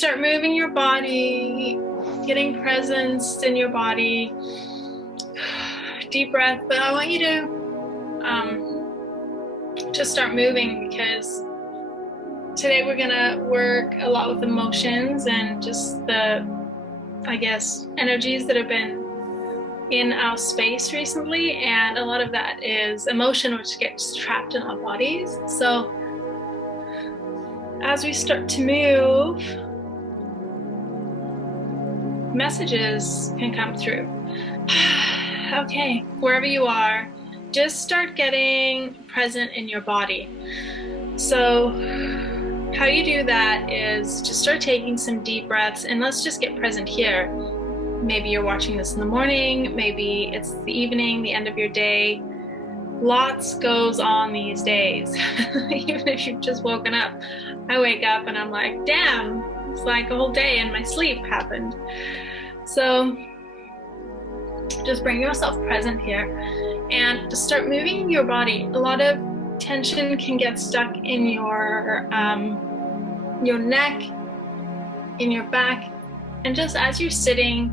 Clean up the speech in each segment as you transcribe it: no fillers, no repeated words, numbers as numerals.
start moving your body, getting presence in your body. Deep breath, but I want you to just start moving, because today we're gonna work a lot with emotions and just the, I guess, energies that have been in our space recently, and a lot of that is emotion which gets trapped in our bodies. So as we start to move, messages can come through. Okay, wherever you are, just start getting present in your body. So how you do that is just start taking some deep breaths, and let's just get present here. Maybe you're watching this in the morning, maybe it's the evening, the end of your day. Lots goes on these days. Even if you've just woken up, I wake up and I'm like, damn, it's like a whole day and my sleep happened. So just bring yourself present here and just start moving your body. A lot of tension can get stuck in your neck, in your back, and just as you're sitting,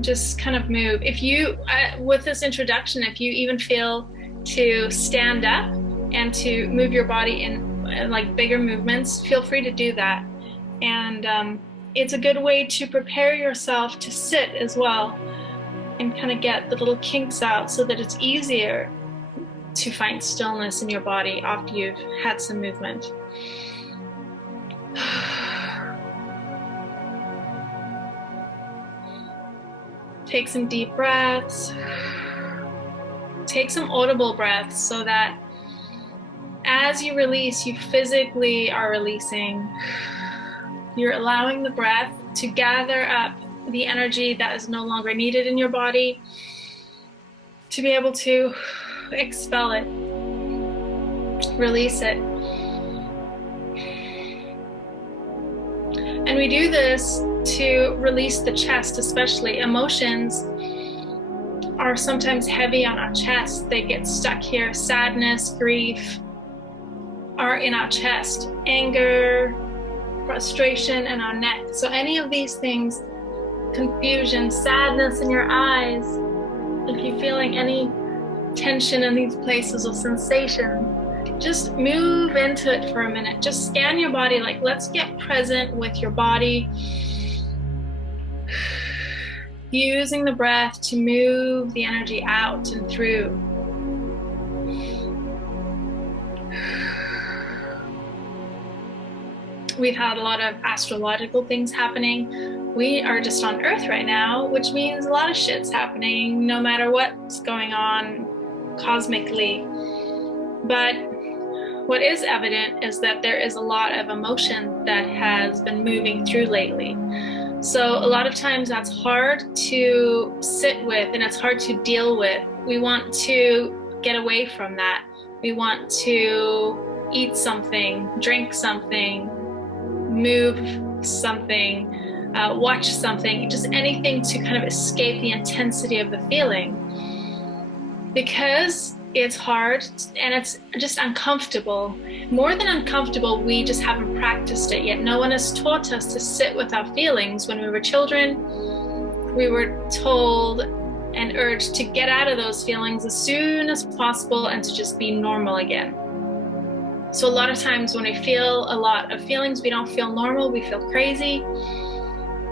just kind of move. If you, with this introduction, if you even feel to stand up and to move your body in like bigger movements, feel free to do that. And it's a good way to prepare yourself to sit as well, and kind of get the little kinks out so that it's easier to find stillness in your body after you've had some movement. Take some deep breaths. Take some audible breaths so that as you release, you physically are releasing. You're allowing the breath to gather up the energy that is no longer needed in your body, to be able to expel it, release it. And we do this to release the chest, especially. Emotions are sometimes heavy on our chest. They get stuck here. Sadness, grief are in our chest. Anger, frustration in our neck. So any of these things, confusion, sadness in your eyes, if you're feeling any tension in these places or sensation, just move into it for a minute. Just scan your body, like let's get present with your body. Using the breath to move the energy out and through. We've had a lot of astrological things happening. We are just on Earth right now, which means a lot of shit's happening, no matter what's going on cosmically. But what is evident is that there is a lot of emotion that has been moving through lately. So a lot of times that's hard to sit with and it's hard to deal with. We want to get away from that. We want to eat something, drink something, move something, watch something, just anything to kind of escape the intensity of the feeling. Because it's hard and it's just uncomfortable. More than uncomfortable, we just haven't practiced it yet. No one has taught us to sit with our feelings. When we were children, we were told and urged to get out of those feelings as soon as possible and to just be normal again. So a lot of times when we feel a lot of feelings, we don't feel normal, we feel crazy,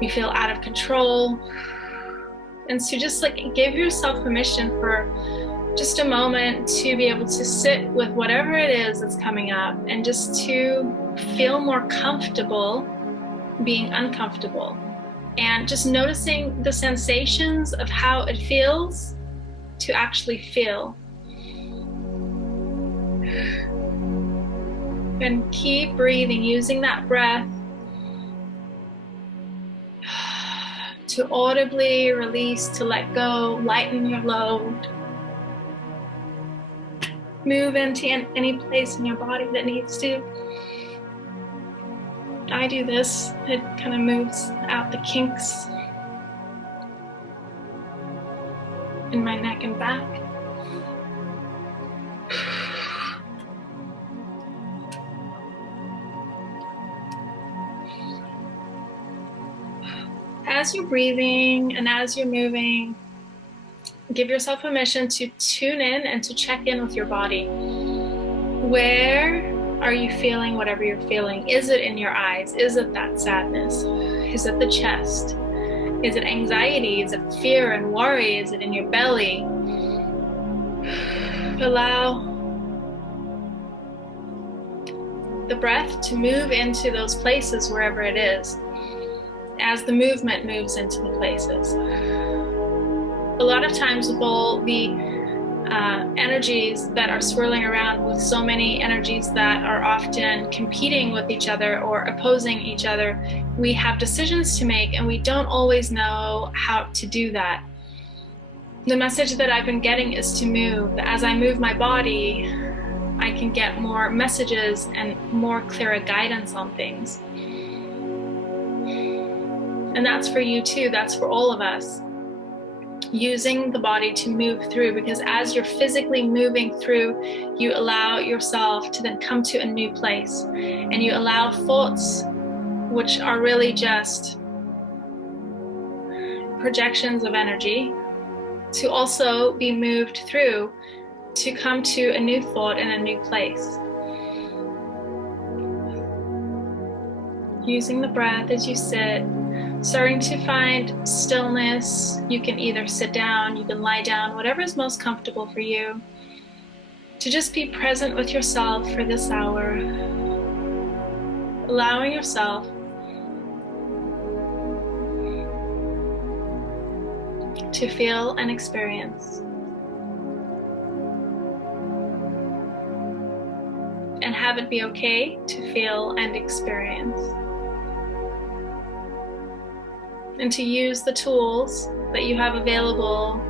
we feel out of control. And so just like give yourself permission for just a moment to be able to sit with whatever it is that's coming up and just to feel more comfortable being uncomfortable, and just noticing the sensations of how it feels to actually feel. And keep breathing, using that breath to audibly release, to let go, lighten your load. Move into any place in your body that needs to. I do this. It kind of moves out the kinks in my neck and back. as you're breathing and as you're moving, give yourself permission to tune in and to check in with your body. Where are you feeling whatever you're feeling? Is it in your eyes? Is it that sadness? Is it the chest? Is it anxiety? Is it fear and worry? Is it in your belly? Allow the breath to move into those places wherever it is, as the movement moves into the places. A lot of times with all the energies that are swirling around, with so many energies that are often competing with each other or opposing each other, we have decisions to make and we don't always know how to do that. The message that I've been getting is to move. As I move my body, I can get more messages and more clearer guidance on things. And that's for you too, that's for all of us. Using the body to move through, because as you're physically moving through, you allow yourself to then come to a new place, and you allow thoughts, which are really just projections of energy, to also be moved through, to come to a new thought in a new place. Using the breath as you sit, starting to find stillness. You can either sit down, you can lie down, whatever is most comfortable for you. To just be present with yourself for this hour, allowing yourself to feel and experience. And have it be okay to feel and experience. And to use the tools that you have available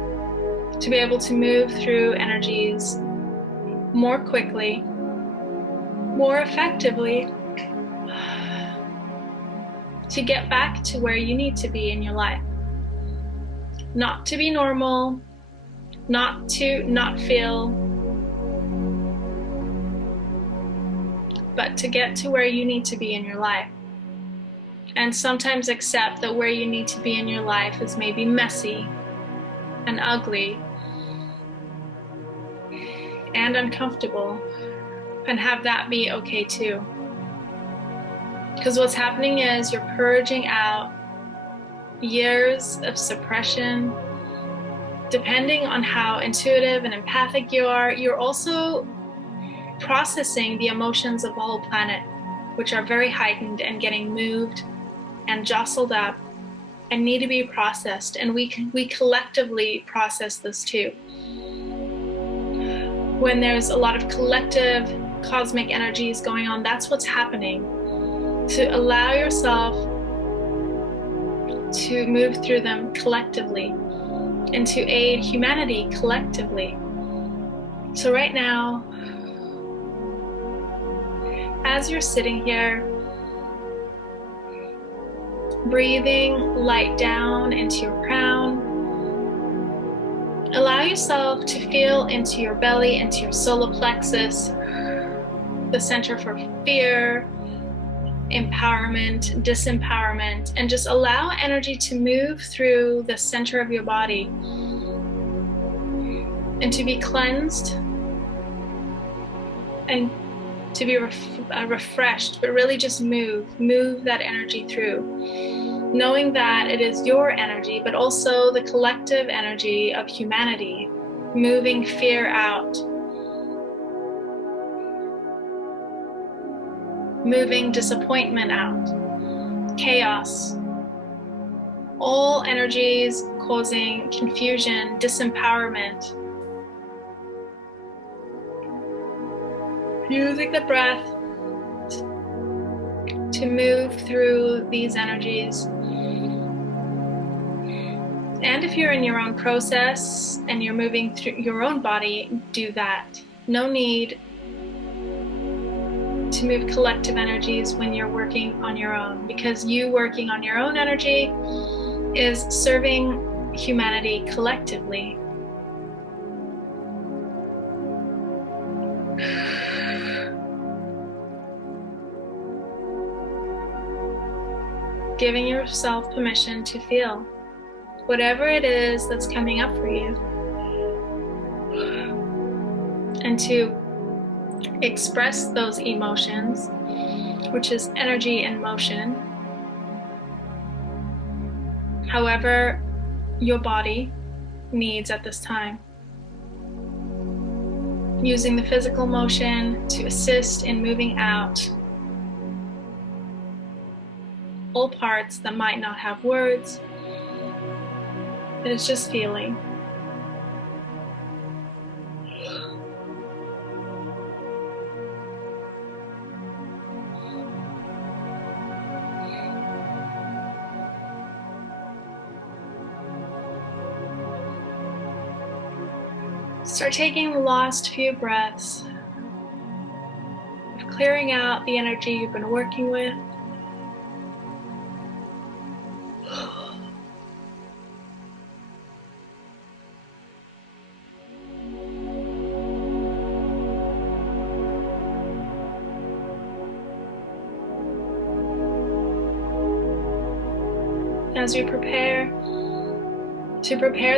to be able to move through energies more quickly, more effectively, to get back to where you need to be in your life. Not to be normal, not to not feel, but to get to where you need to be in your life. And sometimes accept that where you need to be in your life is maybe messy and ugly and uncomfortable, and have that be okay too. Because what's happening is you're purging out years of suppression. Depending on how intuitive and empathic you are, you're also processing the emotions of the whole planet, which are very heightened and getting moved and jostled up and need to be processed. And we collectively process this too. When there's a lot of collective cosmic energies going on, that's what's happening. To allow yourself to move through them collectively and to aid humanity collectively. So right now, as you're sitting here, breathing light down into your crown, allow yourself to feel into your belly, into your solar plexus, the center for fear, empowerment, disempowerment, and just allow energy to move through the center of your body and to be cleansed and to be refreshed, but really just move that energy through, knowing that it is your energy, but also the collective energy of humanity, moving fear out, moving disappointment out, chaos, all energies causing confusion, disempowerment. Using the breath to move through these energies. And if you're in your own process and you're moving through your own body, do that. No need to move collective energies when you're working on your own, because you working on your own energy is serving humanity collectively. giving yourself permission to feel whatever it is that's coming up for you, and to express those emotions, which is energy in motion, however your body needs at this time. Using the physical motion to assist in moving out all parts that might not have words, but it's just feeling. Start taking the last few breaths of clearing out the energy you've been working with. As you prepare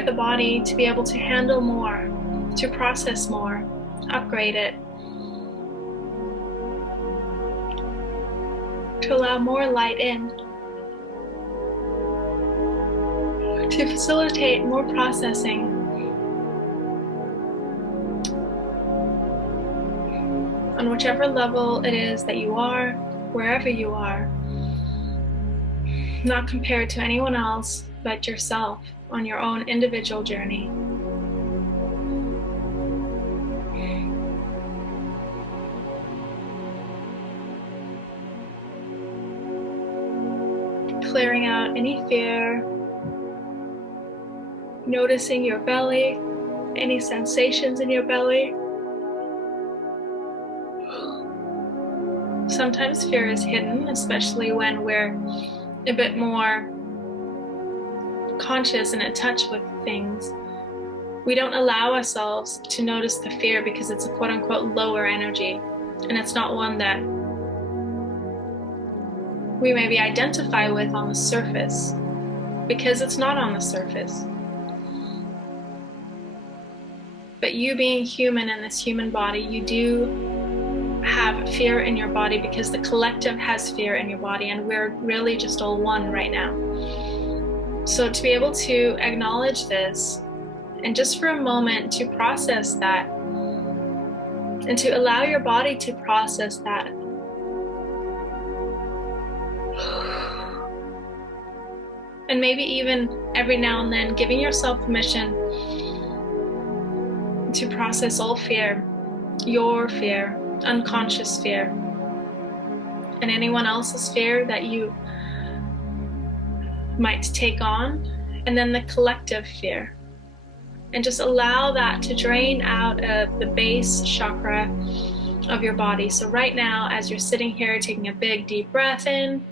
the body to be able to handle more, to process more, upgrade it, to allow more light in, to facilitate more processing, on whichever level it is that you are, wherever you are, not compared to anyone else but yourself on your own individual journey. Clearing out any fear, noticing your belly, any sensations in your belly. Sometimes fear is hidden, especially when we're a bit more conscious and in touch with things. We don't allow ourselves to notice the fear because it's a quote-unquote lower energy, and it's not one that we maybe identify with on the surface, because it's not on the surface. But you being human in this human body, you do have fear in your body because the collective has fear in your body, and we're really just all one right now. So to be able to acknowledge this, and just for a moment to process that, and to allow your body to process that. And maybe even every now and then giving yourself permission to process all fear, your fear, unconscious fear, and anyone else's fear that you might take on, and then the collective fear. And just allow that to drain out of the base chakra of your body. So right now, as you're sitting here taking a big deep breath in,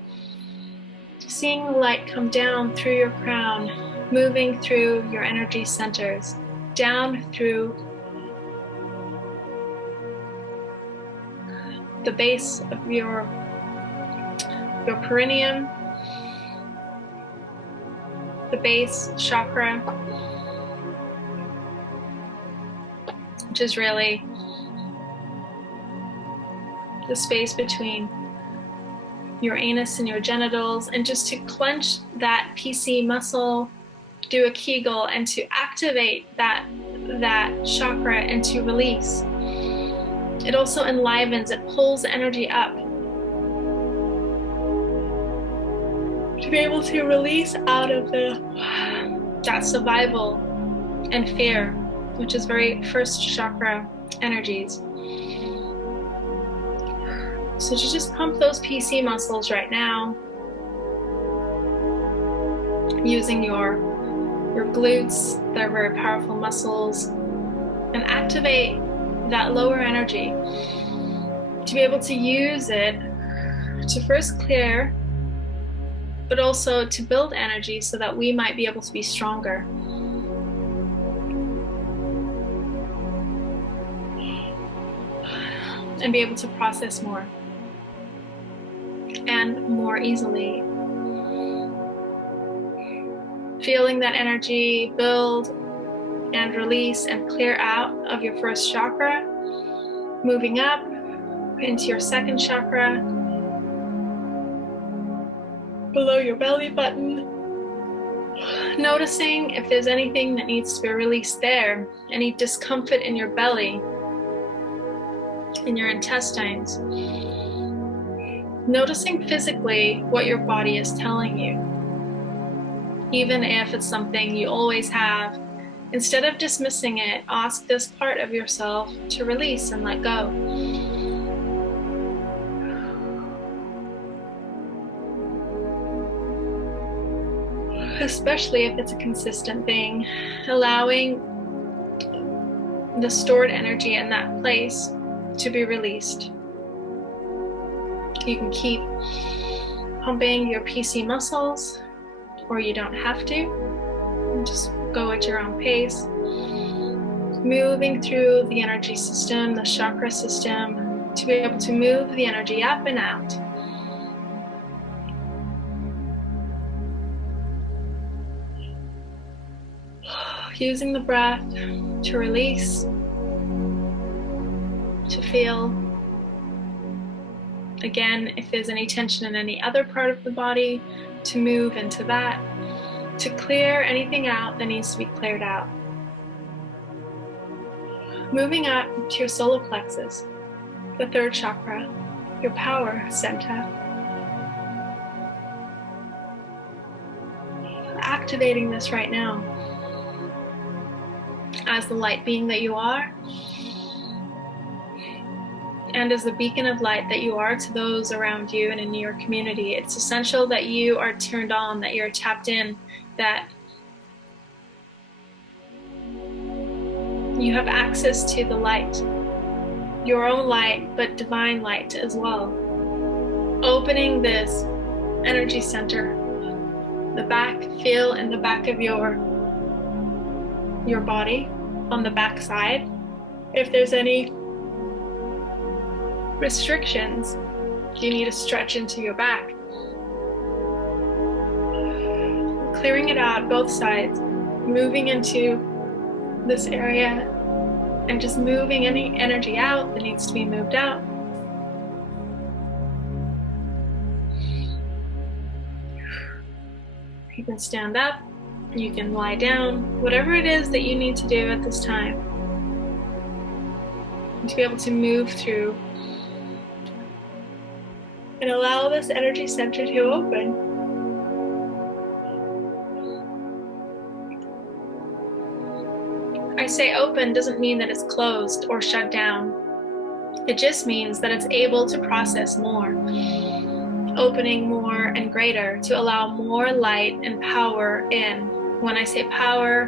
seeing the light come down through your crown, moving through your energy centers, down through the base of your perineum, the base chakra, which is really the space between your anus and your genitals, and just to clench that PC muscle, do a Kegel, and to activate that chakra and to release. It also enlivens, it pulls energy up to be able to release out of that survival and fear, which is very first chakra energies. So to just pump those PC muscles right now, using your glutes, they're very powerful muscles, and activate that lower energy to be able to use it to first clear, but also to build energy so that we might be able to be stronger. And be able to process more and more easily. feeling that energy build and release and clear out of your first chakra, moving up into your second chakra, below your belly button, noticing if there's anything that needs to be released there, any discomfort in your belly, in your intestines. Noticing physically what your body is telling you. Even if it's something you always have, instead of dismissing it, ask this part of yourself to release and let go. Especially if it's a consistent thing, allowing the stored energy in that place to be released. You can keep pumping your PC muscles, or you don't have to. Just go at your own pace. Moving through the energy system, the chakra system, to be able to move the energy up and out. Using the breath to release, to feel. Again, if there's any tension in any other part of the body, to move into that, to clear anything out that needs to be cleared out. Moving up to your solar plexus, the third chakra, your power center. Activating this right now. As the light being that you are, and as the beacon of light that you are to those around you and in your community, it's essential that you are turned on, that you're tapped in, that you have access to the light, your own light, but divine light as well. Opening this energy center, the back, feel in the back of your body, on the back side. If there's any restrictions, you need to stretch into your back. Clearing it out, both sides, moving into this area and just moving any energy out that needs to be moved out. You can stand up, you can lie down, whatever it is that you need to do at this time to be able to move through and allow this energy center to open. I say open doesn't mean that it's closed or shut down. It just means that it's able to process more, opening more and greater to allow more light and power in. When I say power,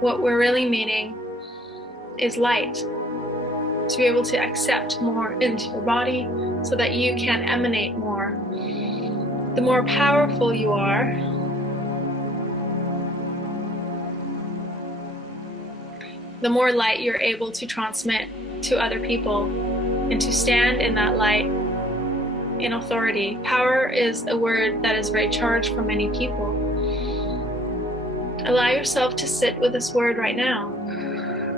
what we're really meaning is light, to be able to accept more into your body so that you can emanate more. The more powerful you are, the more light you're able to transmit to other people and to stand in that light in authority. Power is a word that is very charged for many people. Allow yourself to sit with this word right now,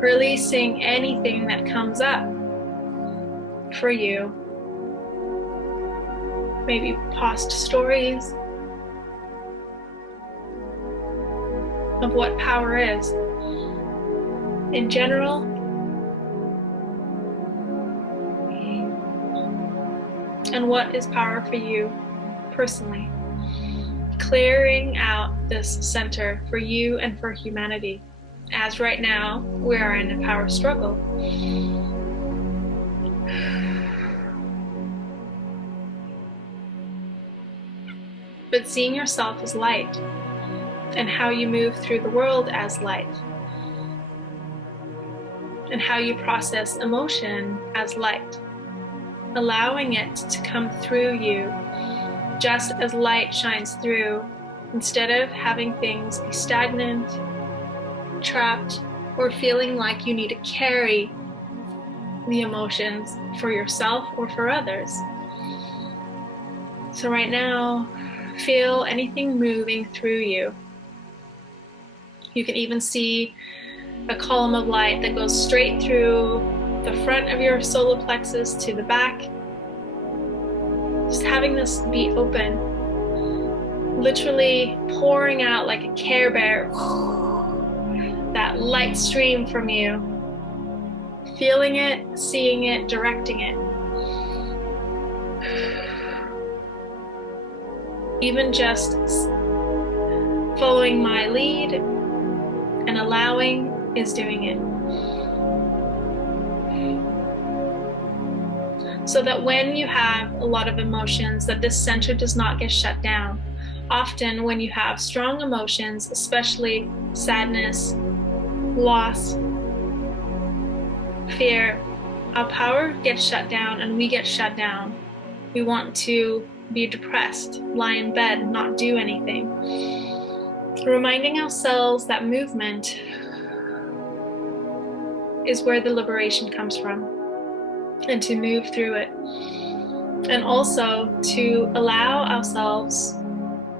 releasing anything that comes up for you. Maybe past stories of what power is in general, and what is power for you personally. Clearing out this center for you and for humanity, as right now we are in a power struggle. But seeing yourself as light and how you move through the world as light, and how you process emotion as light, allowing it to come through you just as light shines through, instead of having things be stagnant, trapped, or feeling like you need to carry the emotions for yourself or for others. So right now, feel anything moving through you. You can even see a column of light that goes straight through the front of your solar plexus to the back. Just having this be open, literally pouring out like a Care Bear, that light stream from you, feeling it, seeing it, directing it. Even just following my lead and allowing is doing it. So that when you have a lot of emotions, that this center does not get shut down. Often when you have strong emotions, especially sadness, loss, fear, our power gets shut down and we get shut down. We want to be depressed, lie in bed, not do anything. Reminding ourselves that movement is where the liberation comes from, and to move through it. And also to allow ourselves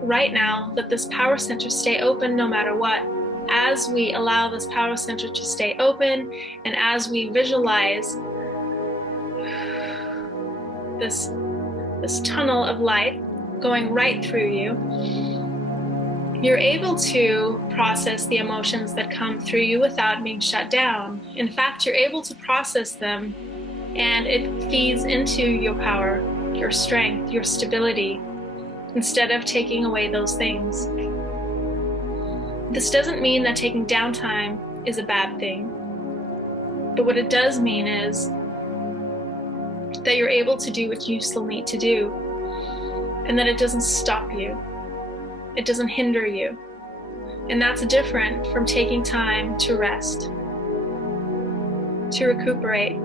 right now that this power center stay open no matter what. As we allow this power center to stay open, and as we visualize this tunnel of light going right through you, you're able to process the emotions that come through you without being shut down. In fact, you're able to process them, and it feeds into your power, your strength, your stability, instead of taking away those things. This doesn't mean that taking downtime is a bad thing, but what it does mean is that you're able to do what you still need to do, and that it doesn't stop you. It doesn't hinder you. And that's different from taking time to rest, to recuperate,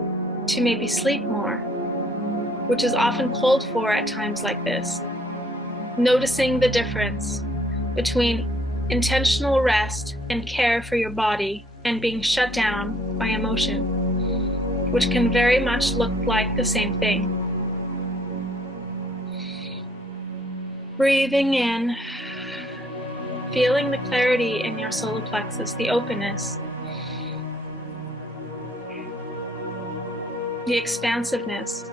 to maybe sleep more, which is often called for at times like this. Noticing the difference between intentional rest and care for your body and being shut down by emotion, which can very much look like the same thing. Breathing in, feeling the clarity in your solar plexus, the openness, the expansiveness.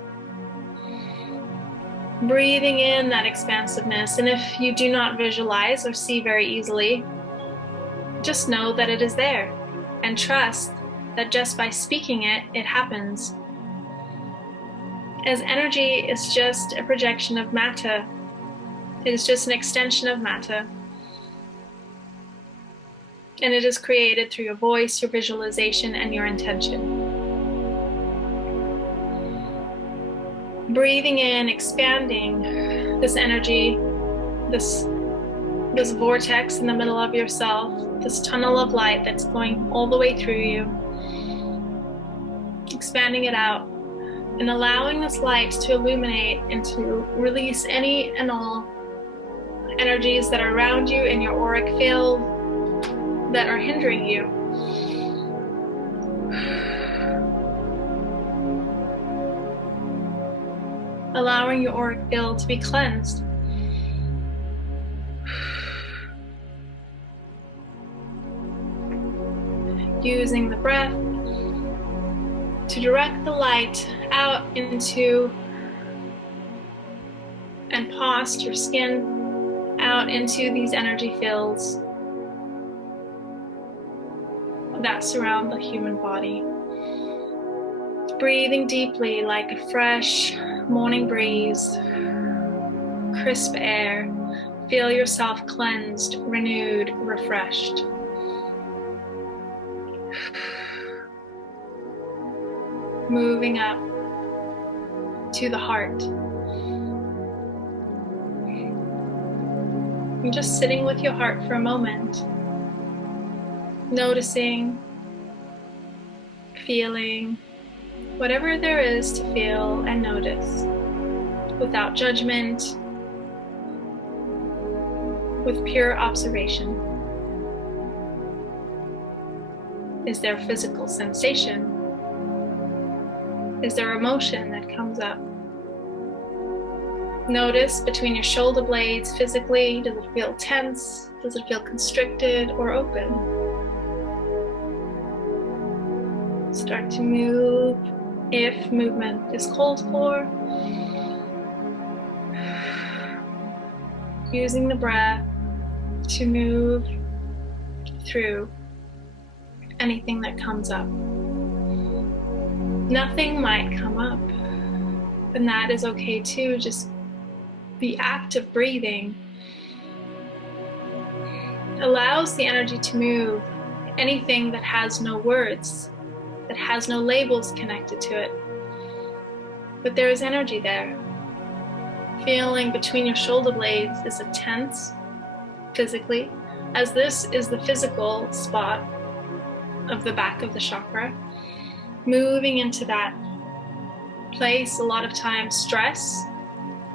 Breathing in that expansiveness, and if you do not visualize or see very easily, just know that it is there, and trust that just by speaking it, it happens. As energy is just a projection of matter, it is just an extension of matter. And it is created through your voice, your visualization, and your intention. Breathing in, expanding this energy, this vortex in the middle of yourself, this tunnel of light that's going all the way through you. Expanding it out and allowing this light to illuminate and to release any and all energies that are around you in your auric field that are hindering you. Allowing your auric field to be cleansed. Using the breath to direct the light out into and past your skin, out into these energy fields that surround the human body. Breathing deeply like a fresh morning breeze, crisp air. Feel yourself cleansed, renewed, refreshed. Moving up to the heart. And just sitting with your heart for a moment. Noticing, feeling, whatever there is to feel and notice, without judgment, with pure observation. Is there physical sensation? Is there emotion that comes up? Notice between your shoulder blades physically, does it feel tense? Does it feel constricted or open? Start to move if movement is called for. Using the breath to move through anything that comes up. Nothing might come up, and that is okay too. Just the act of breathing allows the energy to move. Anything that has no words, that has no labels connected to it, but there is energy there. Feeling between your shoulder blades is a tense physically, as this is the physical spot of the back of the chakra. Moving into that place, a lot of times stress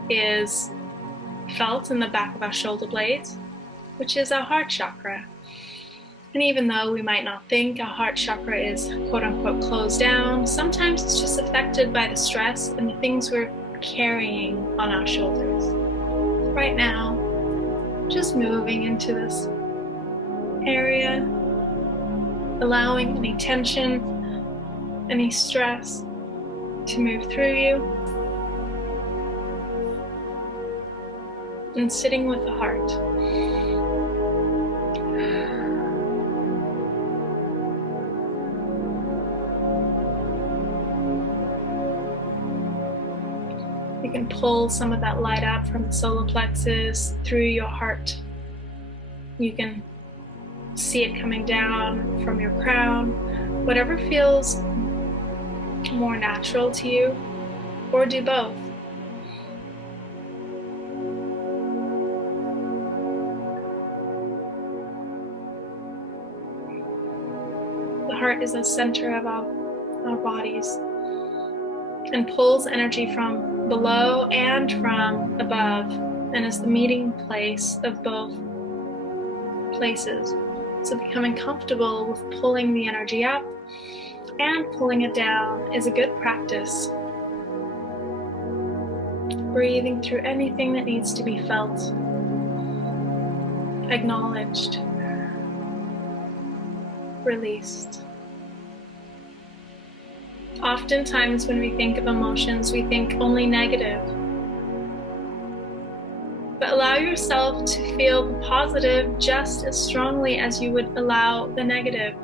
is felt in the back of our shoulder blades, which is our heart chakra. And even though we might not think our heart chakra is quote unquote closed down, sometimes it's just affected by the stress and the things we're carrying on our shoulders. Right now, just moving into this area, allowing any tension, any stress to move through you, and sitting with the heart. You can pull some of that light up from the solar plexus through your heart. You can see it coming down from your crown, whatever feels more natural to you, or do both. The heart is the center of our bodies and pulls energy from below and from above, and is the meeting place of both places. So becoming comfortable with pulling the energy up and pulling it down is a good practice. Breathing through anything that needs to be felt, acknowledged, released. Oftentimes when we think of emotions, we think only negative. But allow yourself to feel the positive just as strongly as you would allow the negative,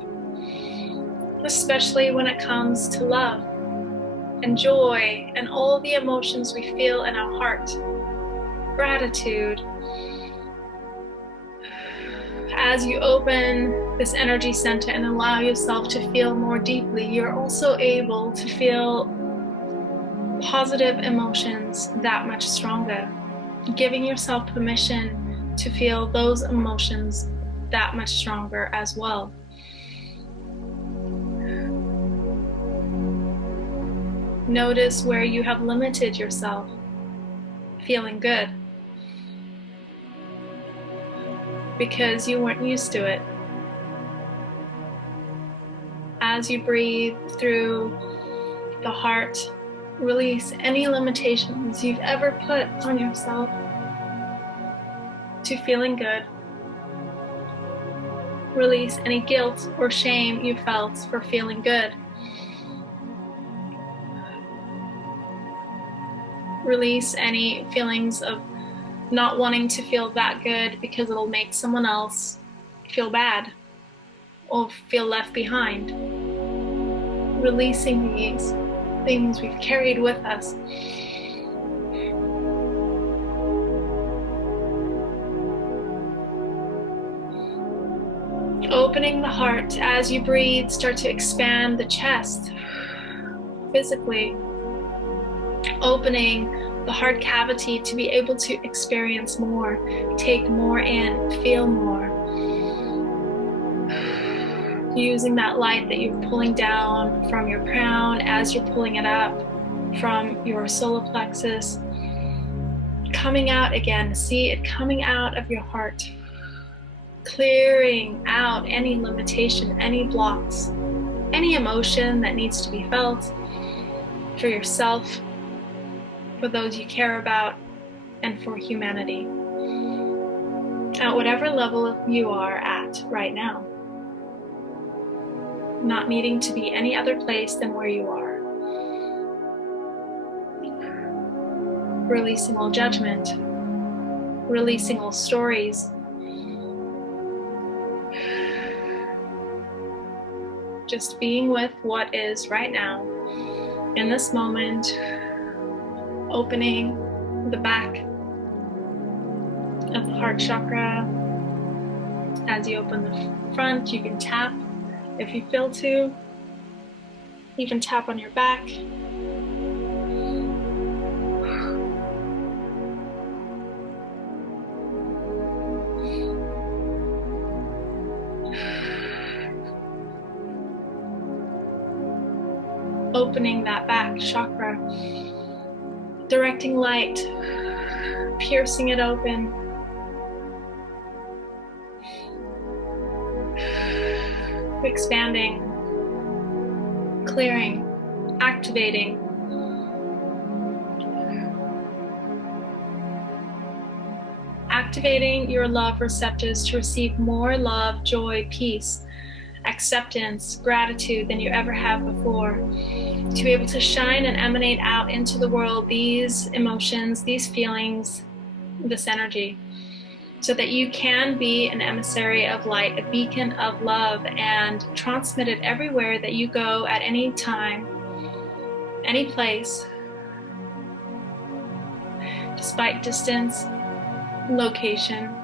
especially when it comes to love and joy and all the emotions we feel in our heart. Gratitude. As you open this energy center and allow yourself to feel more deeply, you're also able to feel positive emotions that much stronger, giving yourself permission to feel those emotions that much stronger as well. Notice where you have limited yourself, feeling good, because you weren't used to it. As you breathe through the heart, release any limitations you've ever put on yourself to feeling good. Release any guilt or shame you felt for feeling good. Release any feelings of not wanting to feel that good because it'll make someone else feel bad or feel left behind. Releasing these things we've carried with us. Opening the heart as you breathe, start to expand the chest physically. Opening the heart cavity to be able to experience more, take more in, feel more. Using that light that you're pulling down from your crown as you're pulling it up from your solar plexus, coming out again. See it coming out of your heart, clearing out any limitation, any blocks, any emotion that needs to be felt for yourself, for those you care about, and for humanity, at whatever level you are at right now. not needing to be any other place than where you are. Releasing all judgment, releasing all stories. Just being with what is right now, in this moment, opening the back of the heart chakra. As you open the front, you can tap if you feel to. Even tap on your back. Opening that back chakra, directing light, piercing it open. Expanding, clearing, activating. Activating your love receptors to receive more love, joy, peace, acceptance, gratitude than you ever have before. To be able to shine and emanate out into the world these emotions, these feelings, this energy, so that you can be an emissary of light, a beacon of love, and transmit it everywhere that you go at any time, any place, despite distance, location,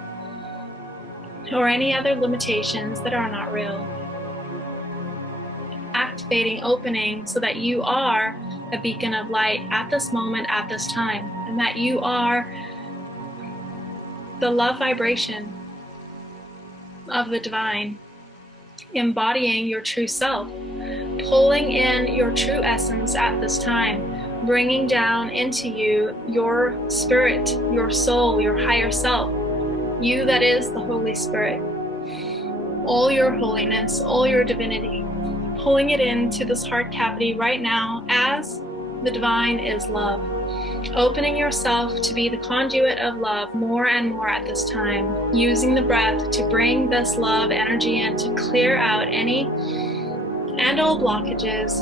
or any other limitations that are not real. Activating, opening, so that you are a beacon of light at this moment, at this time, and that you are the love vibration of the divine, embodying your true self, pulling in your true essence at this time, bringing down into you your spirit, your soul, your higher self, you that is the Holy Spirit, all your holiness, all your divinity, pulling it into this heart cavity right now as the divine is love. Opening yourself to be the conduit of love more and more at this time, using the breath to bring this love energy in to clear out any and all blockages,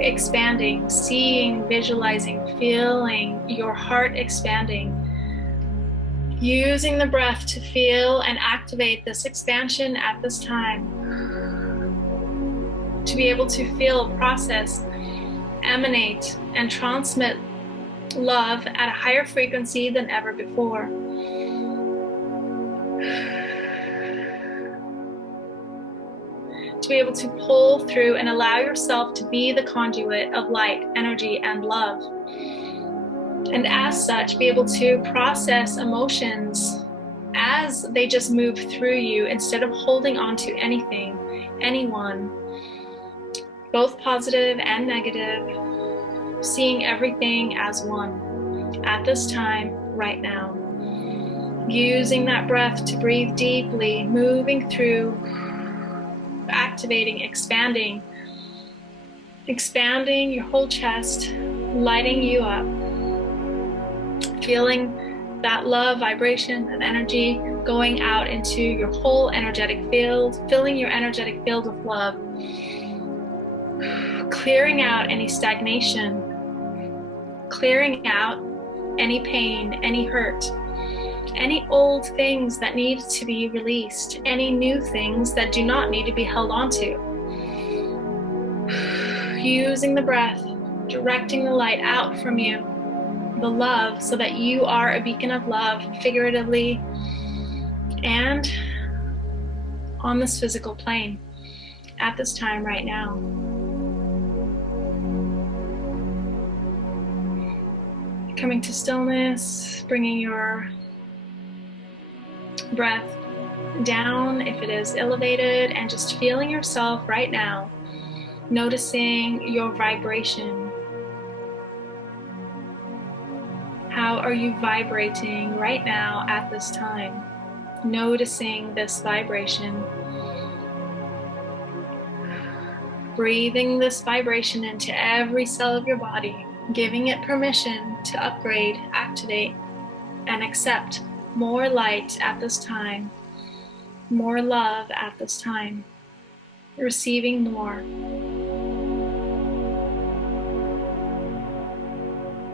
expanding, seeing, visualizing, feeling your heart expanding, using the breath to feel and activate this expansion at this time, to be able to feel, process, emanate, and transmit love at a higher frequency than ever before. To be able to pull through and allow yourself to be the conduit of light, energy, and love. And as such, be able to process emotions as they just move through you instead of holding on to anything, anyone, both positive and negative. Seeing everything as one at this time, right now. Using that breath to breathe deeply, moving through, activating, expanding your whole chest, lighting you up. Feeling that love, vibration, and energy going out into your whole energetic field, filling your energetic field with love. Clearing out any stagnation, clearing out any pain, any hurt, any old things that need to be released, any new things that do not need to be held on to. Using the breath, directing the light out from you, the love, so that you are a beacon of love, figuratively and on this physical plane at this time right now. Coming to stillness, bringing your breath down if it is elevated, and just feeling yourself right now, noticing your vibration. How are you vibrating right now at this time? Noticing this vibration. Breathing this vibration into every cell of your body, giving it permission to upgrade, activate, and accept more light at this time, more love at this time. receiving more,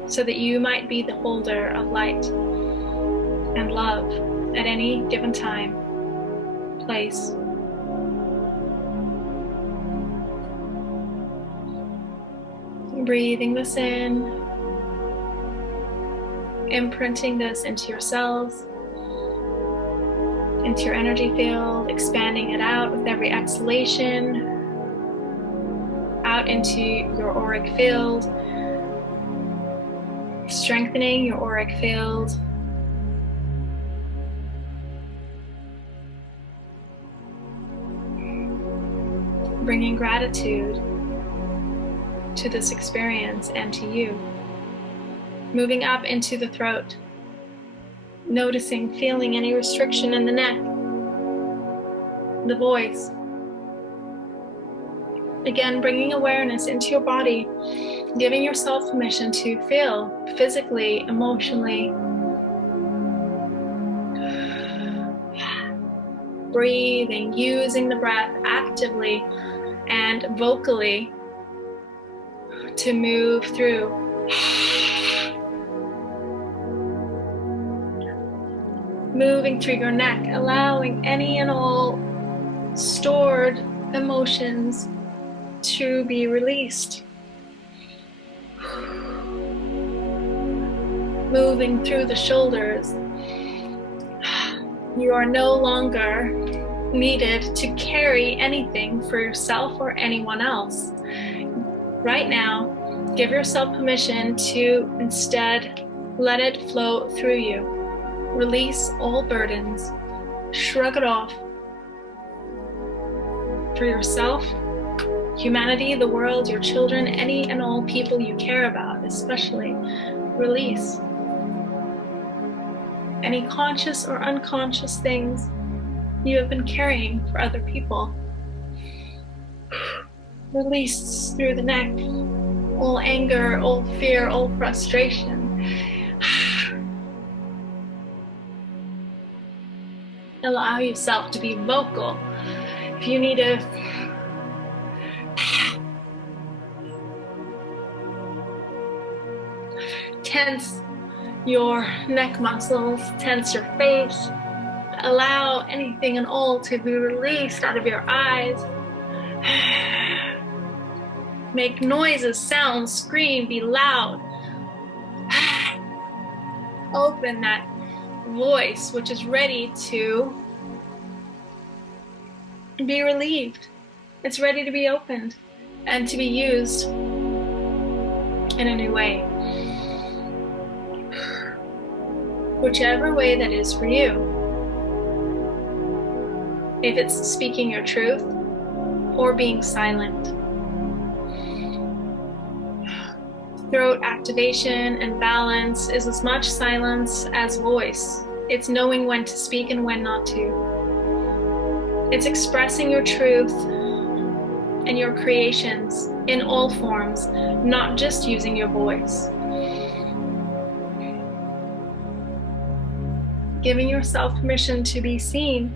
so that you might be the holder of light and love at any given time, place. Breathing this in, imprinting this into your cells, into your energy field, expanding it out with every exhalation, out into your auric field, strengthening your auric field. Bringing gratitude to this experience and to you. Moving up into the throat, noticing, feeling any restriction in the neck, the voice. Again, bringing awareness into your body, giving yourself permission to feel physically, emotionally. Breathing, using the breath actively and vocally to move through. Moving through your neck, allowing any and all stored emotions to be released. Moving through the shoulders. You are no longer needed to carry anything for yourself or anyone else. Right now, give yourself permission to instead let it flow through you. Release all burdens. Shrug it off. For yourself, humanity, the world, your children, any and all people you care about, especially, release. Any conscious or unconscious things you have been carrying for other people. Release through the neck, all anger, all fear, all frustration. Allow yourself to be vocal. If you need to tense your neck muscles, tense your face, allow anything and all to be released out of your eyes. Make noises, sounds, scream, be loud. Open that voice which is ready to be relieved. It's ready to be opened and to be used in a new way. Whichever way that is for you. If it's speaking your truth or being silent. Throat activation and balance is as much silence as voice. It's knowing when to speak and when not to. It's expressing your truth and your creations in all forms, not just using your voice. Giving yourself permission to be seen,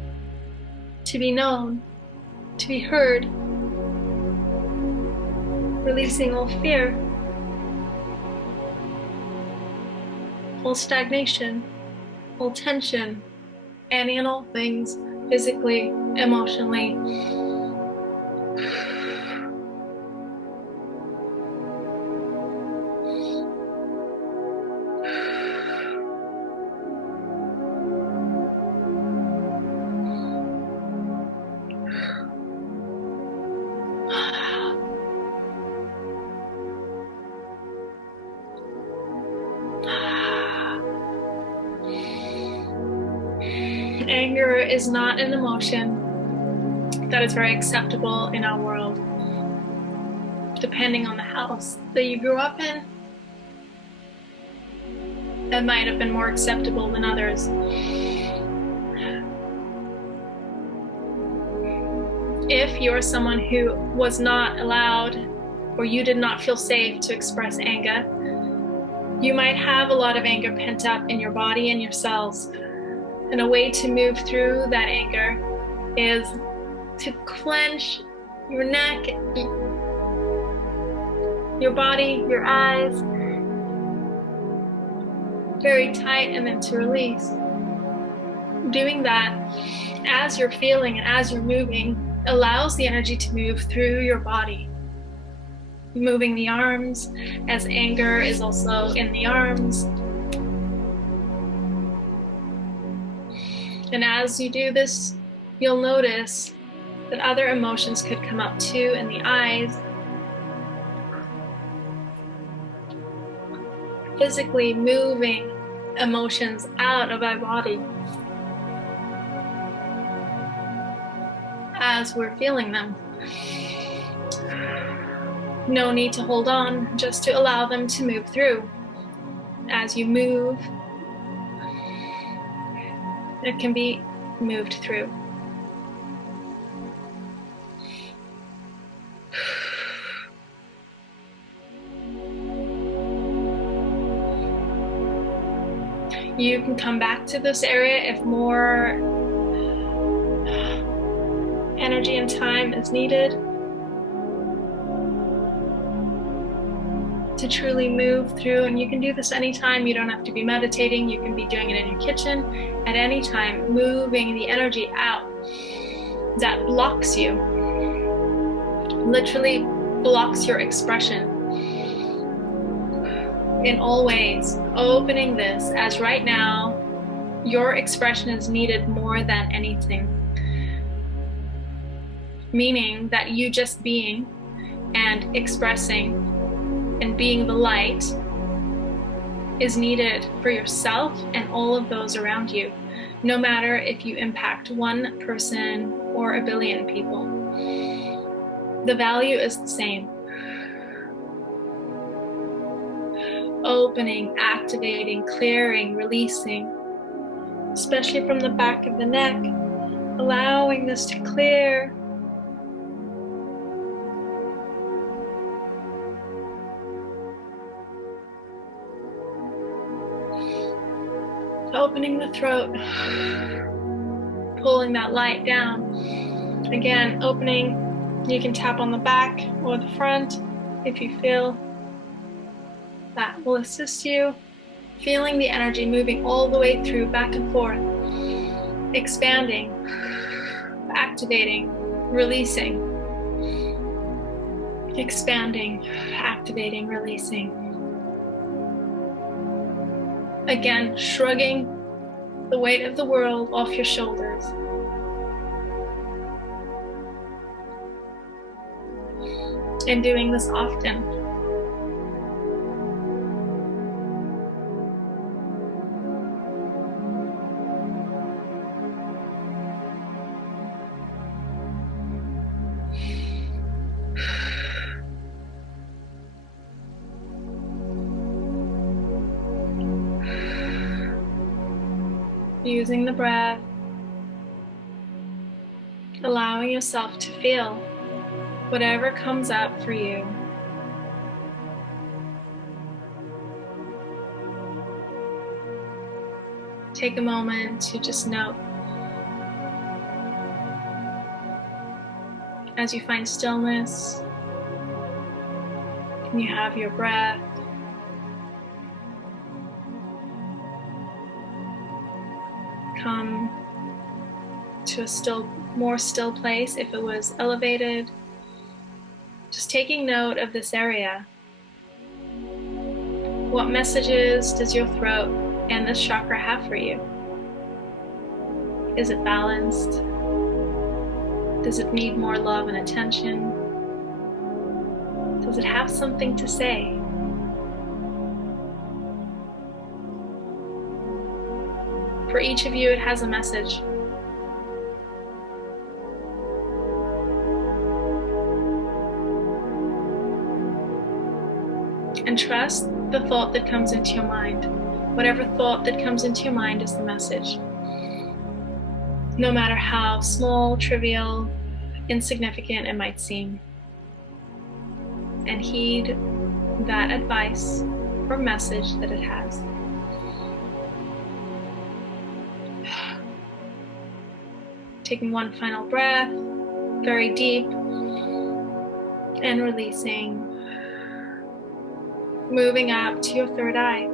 to be known, to be heard. Releasing all fear, all stagnation, all tension, any and all things, physically, emotionally. Anger is not an emotion that is very acceptable in our world. Depending on the house that you grew up in, it might have been more acceptable than others. If you're someone who was not allowed or you did not feel safe to express anger, you might have a lot of anger pent up in your body and your cells. And a way to move through that anger is to clench your neck, your body, your eyes, very tight, and then to release. Doing that as you're feeling and as you're moving allows the energy to move through your body. Moving the arms, as anger is also in the arms. And as you do this, you'll notice that other emotions could come up too in the eyes. Physically moving emotions out of our body as we're feeling them. No need to hold on, just to allow them to move through. As you move, it can be moved through. You can come back to this area if more energy and time is needed to truly move through. And you can do this anytime. You don't have to be meditating. You can be doing it in your kitchen at any time, moving the energy out that blocks you, literally blocks your expression in all ways. Opening this as right now, your expression is needed more than anything. Meaning that you just being and expressing and being the light is needed for yourself and all of those around you, no matter if you impact one person or a billion people. The value is the same. Opening, activating, clearing, releasing, especially from the back of the neck, allowing this to clear. Opening the throat, pulling that light down. Again, opening, you can tap on the back or the front if you feel that will assist you. Feeling the energy moving all the way through, back and forth, expanding, activating, releasing, expanding, activating, releasing. Again, shrugging the weight of the world off your shoulders. And doing this often. Using the breath, allowing yourself to feel whatever comes up for you. Take a moment to just note as you find stillness and you have your breath. Come to a more still place if it was elevated. Just taking note of this area. What messages does your throat and this chakra have for you? Is it balanced? Does it need more love and attention? Does it have something to say? For each of you, it has a message. And trust the thought that comes into your mind. Whatever thought that comes into your mind is the message. No matter how small, trivial, insignificant it might seem. And heed that advice or message that it has. Taking one final breath, very deep. and releasing, moving up to your third eye.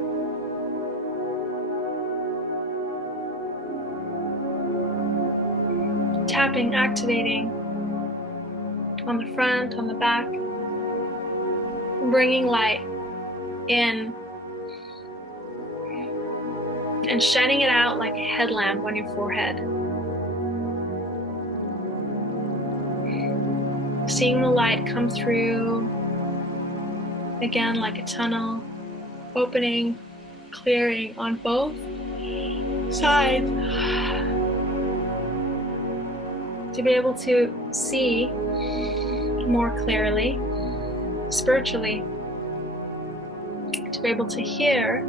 Tapping, activating on the front, on the back, bringing light in and shining it out like a headlamp on your forehead. Seeing the light come through again like a tunnel, opening, clearing on both sides to be able to see more clearly, spiritually, to be able to hear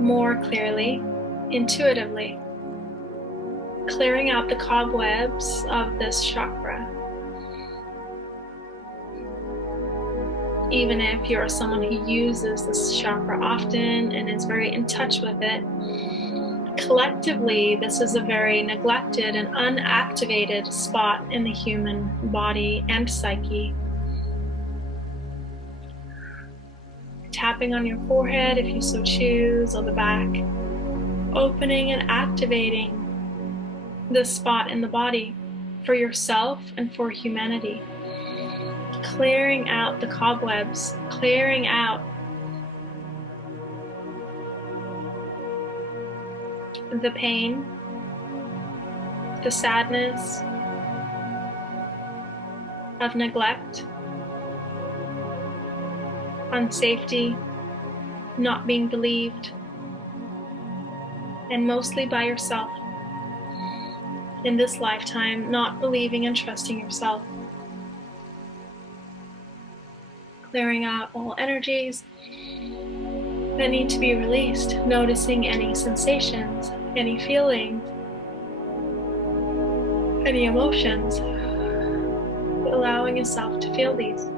more clearly, intuitively, clearing out the cobwebs of this chakra. Even if you're someone who uses this chakra often and is very in touch with it, collectively, this is a very neglected and unactivated spot in the human body and psyche. Tapping on your forehead if you so choose, or the back, opening and activating this spot in the body for yourself and for humanity. Clearing out the cobwebs, clearing out the pain, the sadness of neglect, unsafety, not being believed, and mostly by yourself. In this lifetime, not believing and trusting yourself. Clearing out all energies that need to be released, noticing any sensations, any feelings, any emotions, allowing yourself to feel these.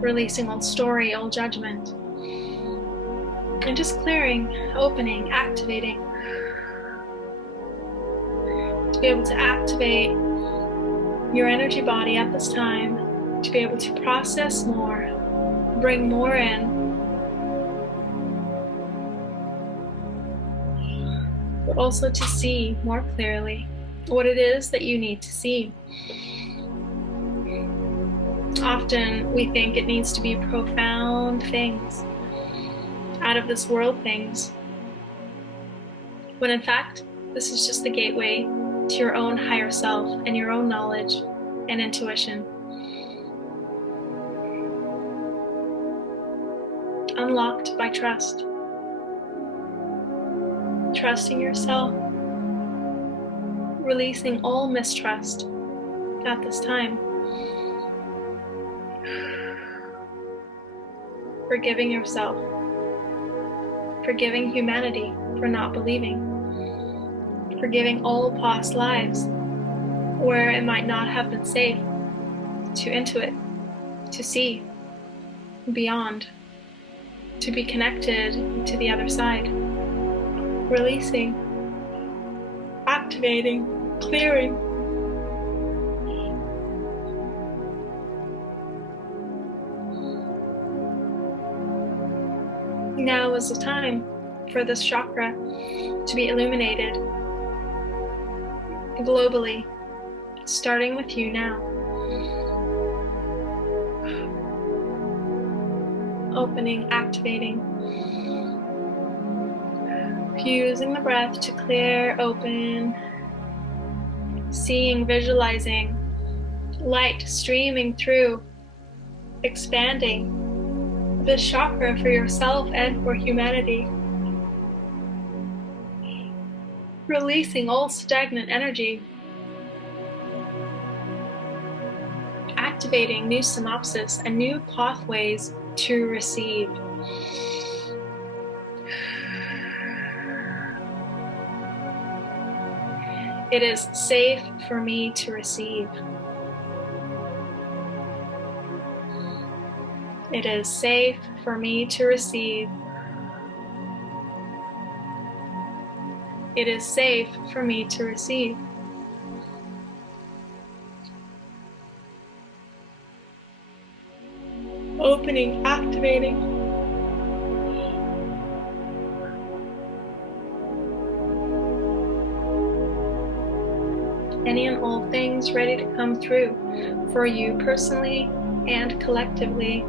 Releasing all story, all judgment, and just clearing, opening, activating, to be able to activate your energy body at this time, to be able to process more, bring more in, but also to see more clearly what it is that you need to see. Often we think it needs to be profound things, out of this world things, when in fact, this is just the gateway to your own higher self and your own knowledge and intuition. Unlocked by trust. Trusting yourself, releasing all mistrust at this time. Forgiving yourself, forgiving humanity for not believing, forgiving all past lives where it might not have been safe to intuit, to see beyond, to be connected to the other side. Releasing, activating, clearing. Now is the time for this chakra to be illuminated globally, starting with you now. Opening, activating, using the breath to clear, open, seeing, visualizing light streaming through, expanding this chakra for yourself and for humanity. Releasing all stagnant energy. Activating new synapses and new pathways to receive. It is safe for me to receive. It is safe for me to receive. It is safe for me to receive. Opening, activating. Any and all things ready to come through for you personally and collectively.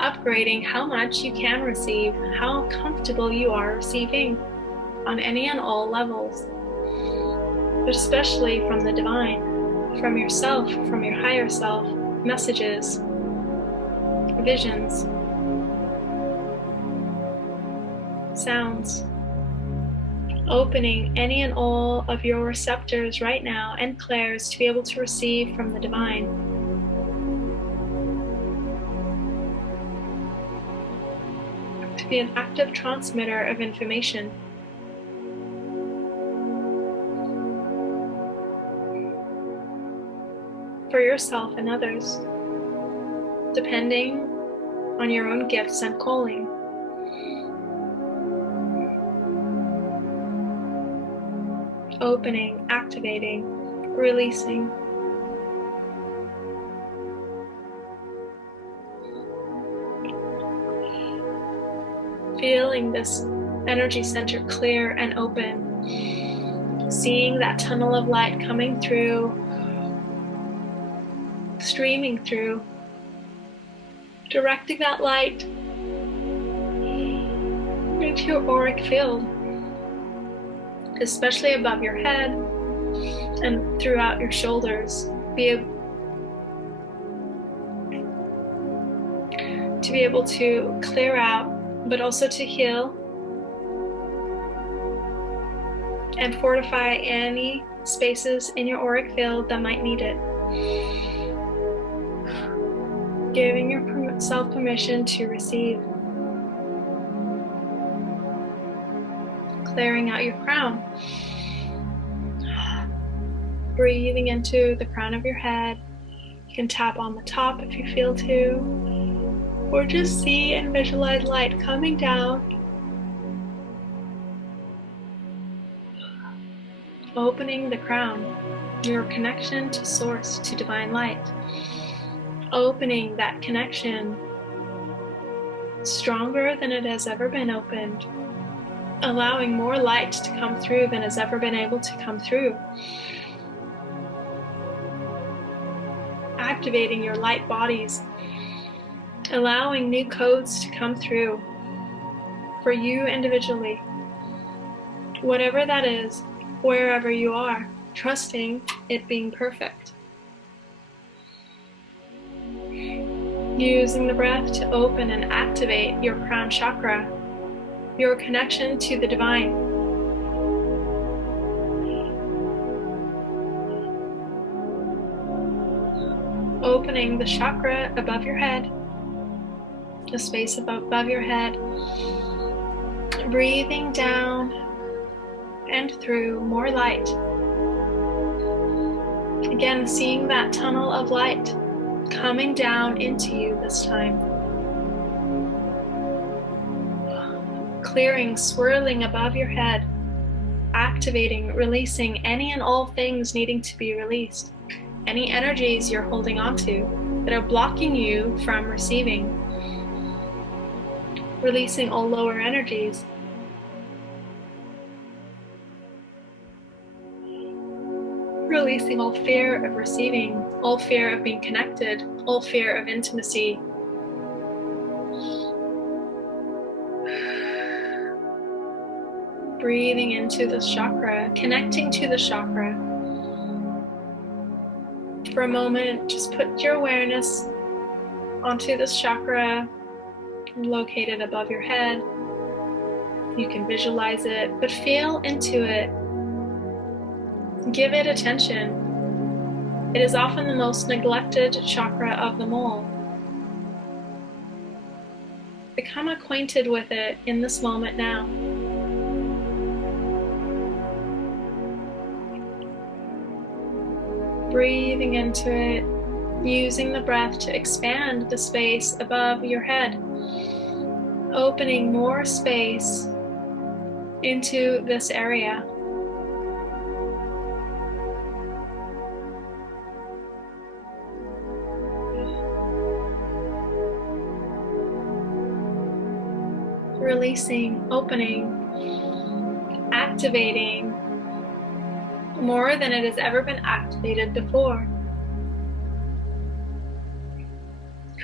Upgrading how much you can receive, how comfortable you are receiving on any and all levels, but especially from the divine, from yourself, from your higher self, messages, visions, sounds. Opening any and all of your receptors right now and clairs to be able to receive from the divine. To be an active transmitter of information. For yourself and others, depending on your own gifts and calling. Opening, activating, releasing. Feeling this energy center clear and open. Seeing that tunnel of light coming through, streaming through, directing that light into your auric field, especially above your head and throughout your shoulders. To be able to clear out, but also to heal and fortify any spaces in your auric field that might need it. Giving yourself permission to receive. Clearing out your crown. Breathing into the crown of your head. You can tap on the top if you feel to, or just see and visualize light coming down, opening the crown, your connection to source, to divine light. Opening that connection stronger than it has ever been opened, allowing more light to come through than has ever been able to come through. Activating your light bodies, allowing new codes to come through for you individually, whatever that is, wherever you are, trusting it being perfect. Using the breath to open and activate your crown chakra, your connection to the divine. Opening the chakra above your head, the space above your head. Breathing down and through more light. Again, seeing that tunnel of light coming down into you this time. Clearing, swirling above your head, activating, releasing any and all things needing to be released. Any energies you're holding on to that are blocking you from receiving. Releasing all lower energies. Releasing all fear of receiving, all fear of being connected, all fear of intimacy. Breathing into this chakra, connecting to the chakra. For a moment, just put your awareness onto this chakra located above your head. You can visualize it, but feel into it. Give it attention. It is often the most neglected chakra of them all. Become acquainted with it in this moment now. Breathing into it, using the breath to expand the space above your head, opening more space into this area. releasing, opening, activating more than it has ever been activated before.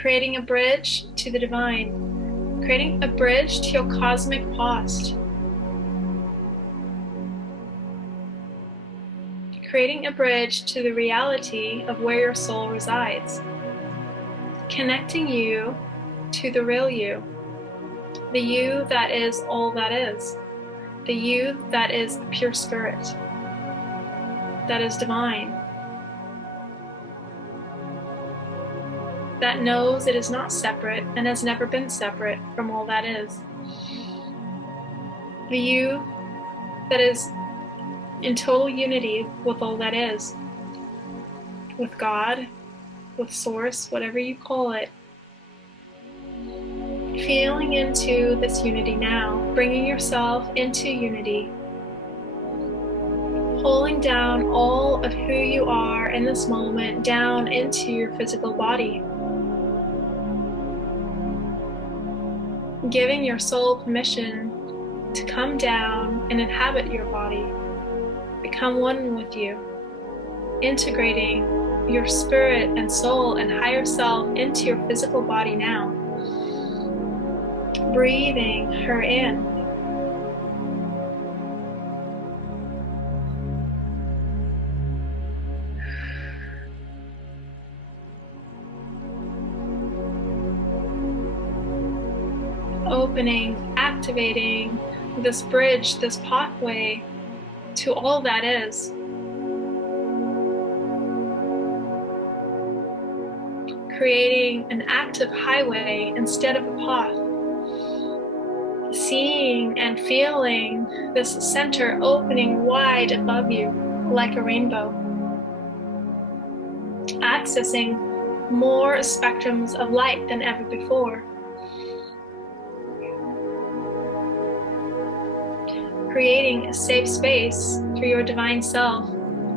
Creating a bridge to the divine, creating a bridge to your cosmic past, creating a bridge to the reality of where your soul resides, connecting you to the real you, the you that is all that is, the you that is pure spirit, that is divine, that knows it is not separate and has never been separate from all that is, the you that is in total unity with all that is, with God, with Source, whatever you call it. Feeling into this unity now, bringing yourself into unity, pulling down all of who you are in this moment down into your physical body, giving your soul permission to come down and inhabit your body, become one with you, integrating your spirit and soul and higher self into your physical body now. Breathing her in. Opening, activating this bridge, this pathway to all that is. Creating an active highway instead of a path. Seeing and feeling this center opening wide above you like a rainbow. Accessing more spectrums of light than ever before. Creating a safe space for your divine self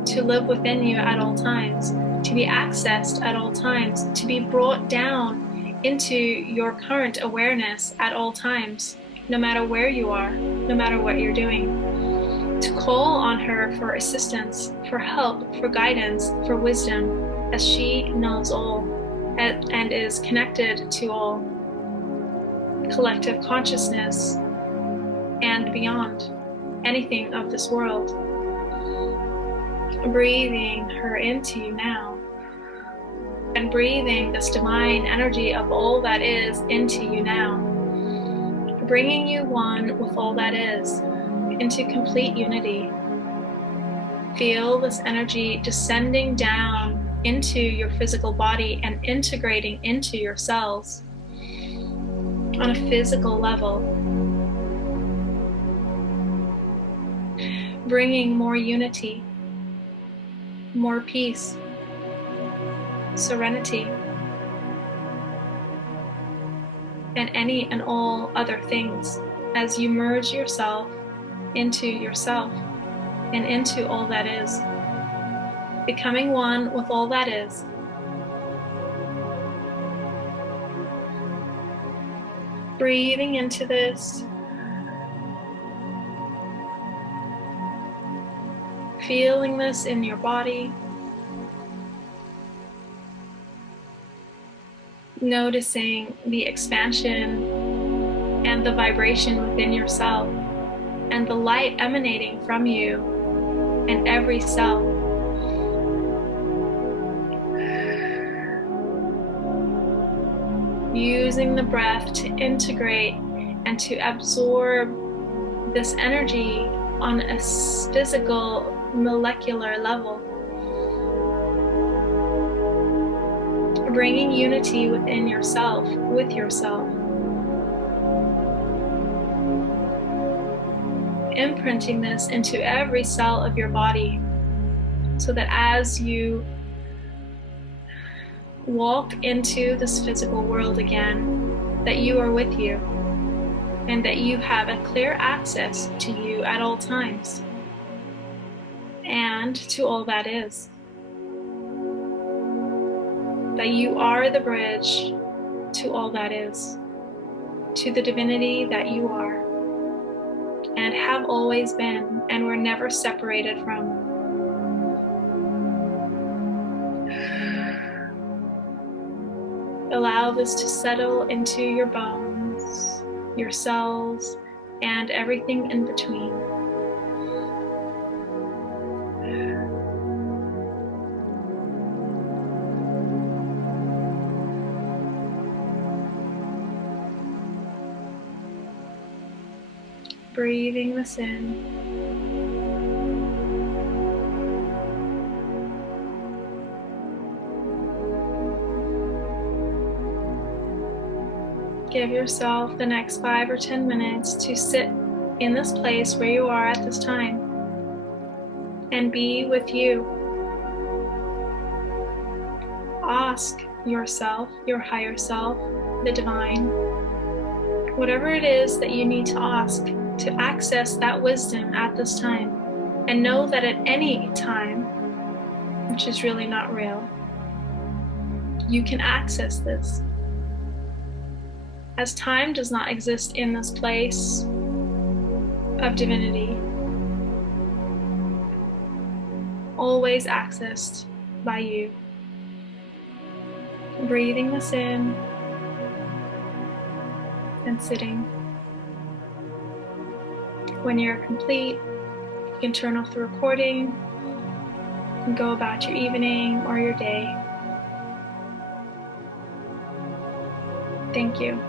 to live within you at all times, to be accessed at all times, to be brought down into your current awareness at all times, no matter where you are, no matter what you're doing. To call on her for assistance, for help, for guidance, for wisdom, as she knows all and is connected to all collective consciousness and beyond anything of this world. Breathing her into you now, and breathing this divine energy of all that is into you now, bringing you one with all that is, into complete unity. Feel this energy descending down into your physical body and integrating into your cells on a physical level, bringing more unity, more peace, serenity, and any and all other things as you merge yourself into yourself and into all that is, becoming one with all that is. Breathing into this, feeling this in your body, noticing the expansion and the vibration within yourself and the light emanating from you in every cell. Using the breath to integrate and to absorb this energy on a physical, molecular level. Bringing unity within yourself, with yourself. Imprinting this into every cell of your body, so that as you walk into this physical world again, that you are with you, and that you have a clear access to you at all times, and to all that is. That you are the bridge to all that is, to the divinity that you are. and have always been and were never separated from. Allow this to settle into your bones, your cells, and everything in between. Breathing this in. Give yourself the next 5 or 10 minutes to sit in this place where you are at this time and be with you. Ask yourself, your higher self, the divine, whatever it is that you need to ask to access that wisdom at this time, and know that at any time, which is really not real, you can access this. As time does not exist in this place of divinity, always accessed by you. Breathing this in and sitting. When you're complete, you can turn off the recording and go about your evening or your day. Thank you.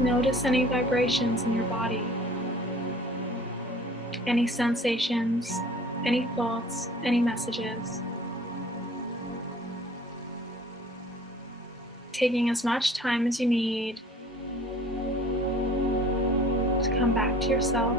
Notice any vibrations in your body, any sensations, any thoughts, any messages. Taking as much time as you need to come back to yourself.